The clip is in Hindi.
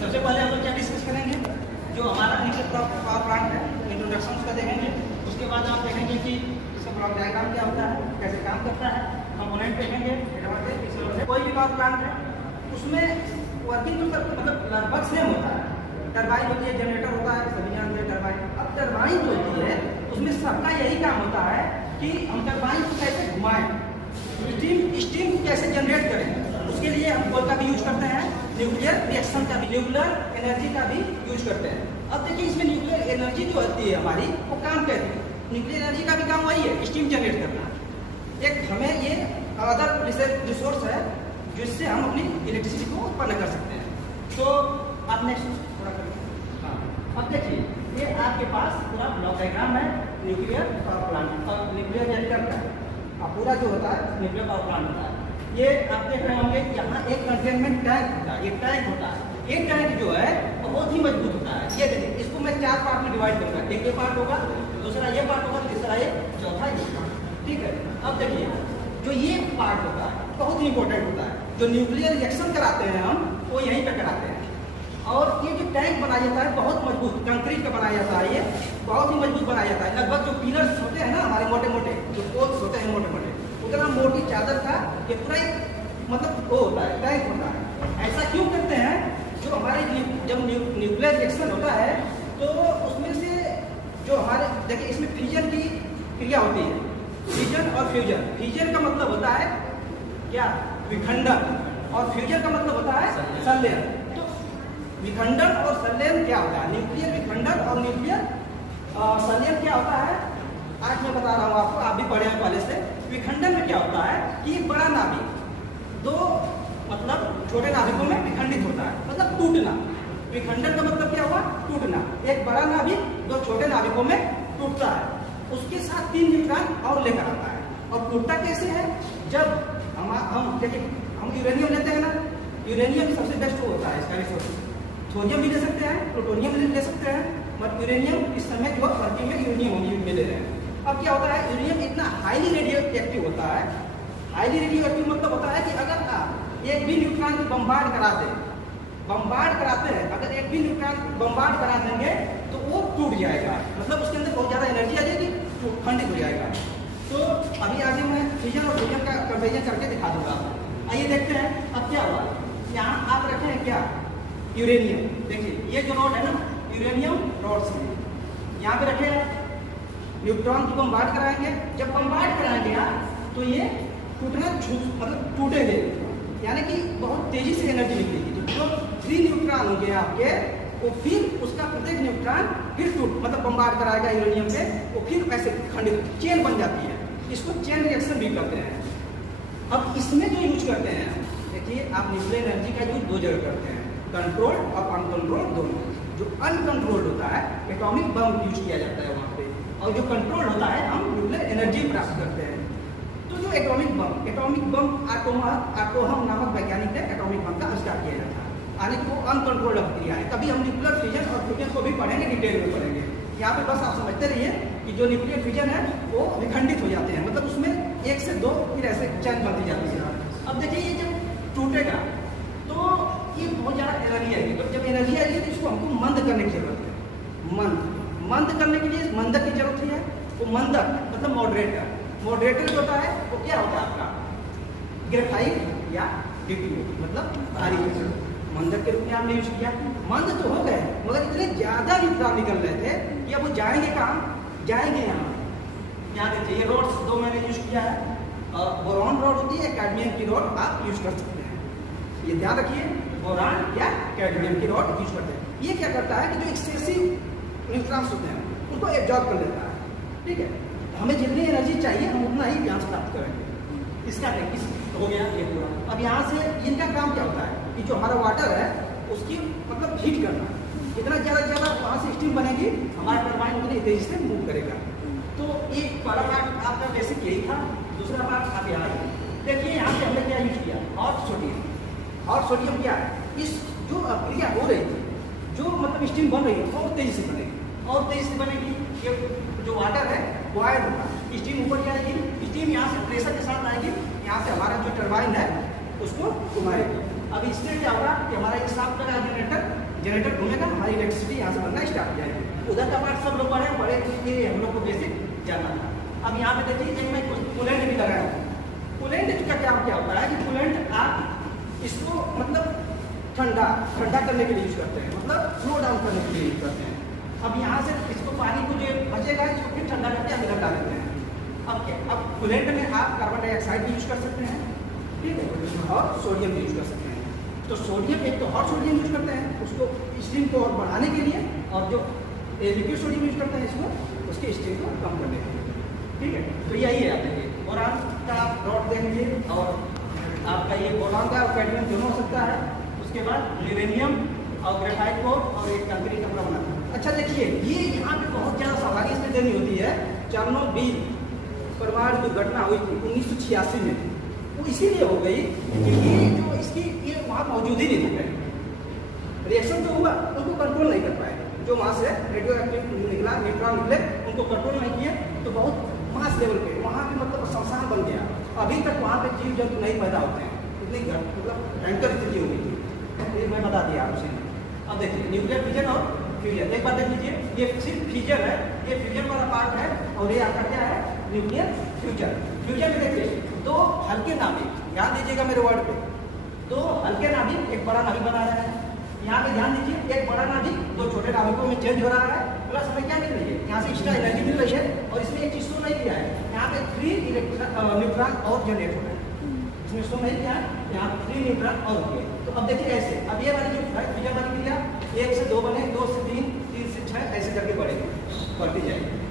सबसे पहले हम लोग क्या डिस्कस करेंगे, जो हमारा न्यूक्लियर पावर प्लांट है, इंट्रोडक्शन उसका देखेंगे। उसके बाद आप देखेंगे कि इसका ब्लॉक डायग्राम क्या होता है, कैसे काम करता है, कंपोनेंट देखेंगे। कोई भी पावर प्लांट है उसमें वर्किंग तो सब मतलब लगभग सेम होता है। टरबाइन होती है, जनरेटर होता है, सभी जानते हैं टरबाइन। अब टरबाइन जो होती है उसमें सबका यही काम होता है कि हम टरबाइन को कैसे घुमाएं, स्टीम को कैसे जनरेट करें। उसके लिए हम कोल का भी यूज करते हैं, न्यूक्लियर रिएक्शन का भी, न्यूक्लियर एनर्जी का भी यूज करते हैं। अब देखिए इसमें न्यूक्लियर एनर्जी जो होती है हमारी, वो काम कहती है, न्यूक्लियर एनर्जी का भी काम वही है, स्टीम जनरेट करना। एक हमें ये अदर रिसोर्स है जिससे हम अपनी इलेक्ट्रिसिटी को उत्पन्न कर सकते हैं। तो आप नेक्स्ट थोड़ा करिए। हाँ, अब देखिए ये आपके पास पूरा ब्लॉक डायग्राम है न्यूक्लियर पावर प्लांट और न्यूक्लियर रिएक्टर का। अब पूरा जो होता है न्यूक्लियर पावर प्लांट होता है। ये आप देख रहे होंगे यहाँ एक कंटेनमेंट टैंक होता है, ये टैंक होता है। ये टैंक जो है वो बहुत ही मजबूत होता है। ये देखिए इसको मैं 4 पार्ट में डिवाइड करूँगा। एक ये पार्ट होगा, दूसरा ये पार्ट होगा, तीसरा ये, चौथा ये पार्ट। ठीक है, अब देखिए जो ये पार्ट होता है बहुत ही इंपॉर्टेंट होता है। जो न्यूक्लियर रिएक्शन कराते हैं हम, वो यहीं पे कराते हैं। और ये जो टैंक बनाया जाता है बहुत मजबूत कंक्रीट का बनाया जाता है, ये बहुत ही मजबूत बनाया जाता है। लगभग जो पिलर्स होते हैं ना हमारे मोटे मोटे, जो पोल्स होते हैं मोटे मोटे, उतना मोटी चादर का ये पूरा एक मतलब वो होता है, टैंक होता है। ऐसा क्यों करते हैं, जो हमारे जब न्यूक्लियर रिएक्शन होता है तो उसमें से जो हमारे देखिए इसमें फ्यूजन की क्रिया होती है, फ्यूजन और फ्यूजन। फ्यूजन का मतलब होता है क्या, विखंडन, और फ्यूजन का मतलब होता है संलयन। तो विखंडन और संलयन क्या होता है, न्यूक्लियर विखंडन और न्यूक्लियर संलयन क्या होता है, आज मैं बता रहा हूँ आपको, आप भी पढ़े हैं पहले से। विखंडन में क्या होता है कि एक बड़ा नाभिक दो मतलब छोटे नाभिकों में विखंडित होता है, मतलब टूटना। विखंडन का मतलब क्या हुआ, टूटना। एक बड़ा नाभिक दो छोटे नाभिकों में टूटता है, उसके साथ 3 न्यूट्रॉन और लेकर आता है। और टूटता कैसे है, जब हम देखिए हम यूरेनियम लेते हैं ना, यूरेनियम सबसे बेस्ट होता है इसका रिसोर्स। थोरियम भी ले सकते हैं, प्लूटोनियम भी ले सकते हैं, बट यूरेनियम इस समय जो वर्किंग में यूरेनियम में ले रहे हैं। अब क्या होता है, यूरेनियम इतना हाईली रेडियो एक्टिव होता है। हाईली रेडियो एक्टिव मतलब होता है कि अगर आप एक भी न्यूट्रॉन को बम्बार्ड कराते हैं, अगर एक भी न्यूट्रॉन बम्बार्ड करा देंगे तो वो टूट जाएगा, मतलब उसके अंदर बहुत ज़्यादा एनर्जी आ जाएगी, खंडित हो जाएगा। तो अभी आगे मैं फ्यूजन और फ्यूजन का कंपेरिजन करके दिखा दूंगा। आइए देखते हैं अब क्या हुआ। यहाँ आप रखे हैं क्या, यूरेनियम। देखिए ये जो रॉड है ना, यूरेनियम रॉड्स हैं, यहाँ पे रखे हैं। न्यूट्रॉन को बम्बार्ड कराएंगे, जब बम्बार्ड कराएंगे तो ये टूटना मतलब टूटेंगे, यानी कि बहुत तेजी से एनर्जी निकलेगी। तो जो 3 न्यूट्रॉन होंगे आपके, वो फिर उसका प्रत्येक न्यूट्रॉन फिर मतलब बम्बार्ड कराएगा यूरेनियम पे, वो फिर ऐसे खंडित चेन बन जाती है। इसको चेन रिएक्शन भी कहते हैं। अब इसमें जो यूज करते हैं, देखिए आप न्यूक्लियर एनर्जी का यूज 2 जगह करते हैं, कंट्रोल्ड और अनकंट्रोल्ड दोनों। जो अनकंट्रोल्ड होता है एटॉमिक बम यूज किया जाता है वहाँ पे, और जो कंट्रोल होता है हम न्यूक्लियर एनर्जी प्राप्त करते हैं। तो जो एटॉमिक बम आटोहम नामक वैज्ञानिक ने एटॉमिक बम का आविष्कार किया था, यानी कि वो अनकंट्रोल्ड क्रिया है। कभी हम न्यूक्लियर फ्यूजन और फ्यूजन को भी पढ़ेंगे, डिटेल में पढ़ेंगे। यहाँ पे बस आप समझते रहिए कि जो न्यूक्लियर फ्यूजन है वो विखंडित हो जाते हैं, मतलब उसमें 1 से 2 फिर ऐसे चैन बनती जाती है। अब देखिए ये जब टूटेगा तो ये बहुत ज़्यादा एनर्जी आएगी, तो जब एनर्जी आएगी तो इसको हमको मंद करने की जरूरत है। मंद करने के लिए मंदक की जरूरत है। वो मंदक मतलब मॉडरेटर जो होता है वो क्या होता है आपका, ग्रेफाइट या डिफ्यूज, मतलब भारी मंदक के रूप में आपने यूज किया। मंद तो हो गए, मगर इतने ज़्यादा न्यूट्रॉन निकल रहे थे कि अब वो जाएंगे कहाँ, जाएंगे यहाँ देखिए ये रॉड्स 2 मैंने यूज किया है। बोरॉन रॉड होती है, कैडमियम की रॉड आप यूज कर सकते हैं, ये ध्यान रखिए, बोरॉन या कैडमियम की रॉड यूज करते हैं। ये क्या करता है कि जो एक्सेसिव न्यूट्रॉन्स होते हैं उनको एब्जॉर्ब कर लेता है। ठीक है, हमें जितनी एनर्जी चाहिए हम उतना ही यहाँ से प्राप्त करेंगे। इसका हो गया ये पूरा। अब यहाँ से इनका काम क्या होता है कि जो हमारा वाटर है उसकी मतलब हीट करना, जितना ज़्यादा से ज़्यादा वहाँ से स्टीम बनेगी, हमारा टरबाइन उतनी तेजी से मूव करेगा। तो ये पहला पार्ट आपका बेसिक यही था। दूसरा पार्ट आप यहाँ देखिए, यहाँ पे हमने क्या यूज किया, हॉट सोडियम। हॉट सोडियम क्या है, इस जो क्रिया हो रही थी, जो मतलब स्टीम बन रही है और तेजी से बनेगी, और तेजी से बनेगी। ये जो वाटर है बॉयल होगा, स्टीम ऊपर जाएगी, स्टीम यहाँ से प्रेशर के साथ आएगी, यहाँ से हमारा जो टरबाइन है उसको घुमाएगी। अब इससे क्या होगा कि हमारा एक साफ लगा जनरेटर घूमेगा, हमारी इलेक्ट्रिसिटी यहाँ से बनना स्टार्ट हो जाएगी। उधर का पार्ट सब लोग पढ़े कि हम लोग को बेसिक जानना था। अब यहाँ पे देखिए एक मैं कूलेंट भी लगाया हूँ। कूलेंट का काम क्या होता है कि कूलेंट आप इसको मतलब ठंडा करने के लिए यूज करते हैं, मतलब स्लो डाउन करने के लिए यूज करते हैं। अब यहाँ से इसको पानी को जो बचेगा इसको फिर ठंडा करके अंदर डाल देते हैं। अब कूलेंट में आप कार्बन डाइऑक्साइड भी यूज कर सकते हैं, ठीक है, और सोडियम भी यूज कर सकते हैं। तो सोडियम एक तो हॉट सोडियम यूज करते हैं उसको स्टीम को और बढ़ाने के लिए, और जो लिक्विड सोडियम यूज करते हैं इसको उसकी स्टीम को कम करने के लिए, ठीक है। तो यही है, आप देखिए बोरान का आप रॉड देखेंगे और आपका ये बोरान का कैडमियम दोनों हो सकता है। उसके बाद यूरेनियम और ग्रेफाइट को और एक कंक्रीट का पूरा बनाता है। अच्छा देखिए ये यहाँ पे बहुत ज़्यादा सावधानी इसमें देनी होती है। चेरनोबिल परमाणु दुर्घटना हुई थी 1986 में, वो इसीलिए हो गई कि ये जो इसकी ये वहाँ मौजूद ही नहीं थे। रिएक्शन जो हुआ उनको कंट्रोल नहीं कर पाए, जो वहाँ से रेडियो एक्टिव निकला, न्यूट्रॉन निकले, उनको कंट्रोल नहीं किए, तो बहुत मास लेवल पे वहाँ पे मतलब शमशान बन गया। अभी तक वहाँ पे जीव जंतु नहीं पैदा होते हैं, इतनी मतलब भयंकर स्थिति हो गई थी। ये मैं बता दिया आपसे। अब देखिए न्यूक्लियर फिजन और फ्यूजन, एक बार देख लीजिए, ये सिर्फ फिजन है, ये फ्यूजन वाला पार्ट है, और ये आपका क्या है न्यूक्लियर फ्यूजन। फ्यूजन में देखिए दो हल्के नाभिक, ध्यान दीजिएगा मेरे वर्ड पे, दो हल्के नाभिक एक बड़ा नाभिक बना रहे हैं। यहाँ पे ध्यान दीजिए, एक बड़ा नाभिक दो छोटे नाभिकों में चेंज हो रहा है, प्लस हमें क्या मिल रही है, यहाँ से एक्स्ट्रा एनर्जी मिल रही है, और इसमें एक चीज तो नहीं किया है, यहाँ पे 3 न्यूट्रॉन और जनरेट हो रहे हैं, इसमें इसको नहीं किया, यहाँ 3 न्यूट्रॉन और हो गए। तो अब देखिए ऐसे, अब ये वाली जो फिजन वाली क्रिया 1 से 2 बने, 2 से 3, 3 से 6 ऐसे करके बढ़ेगी, बढ़ती जाएगी।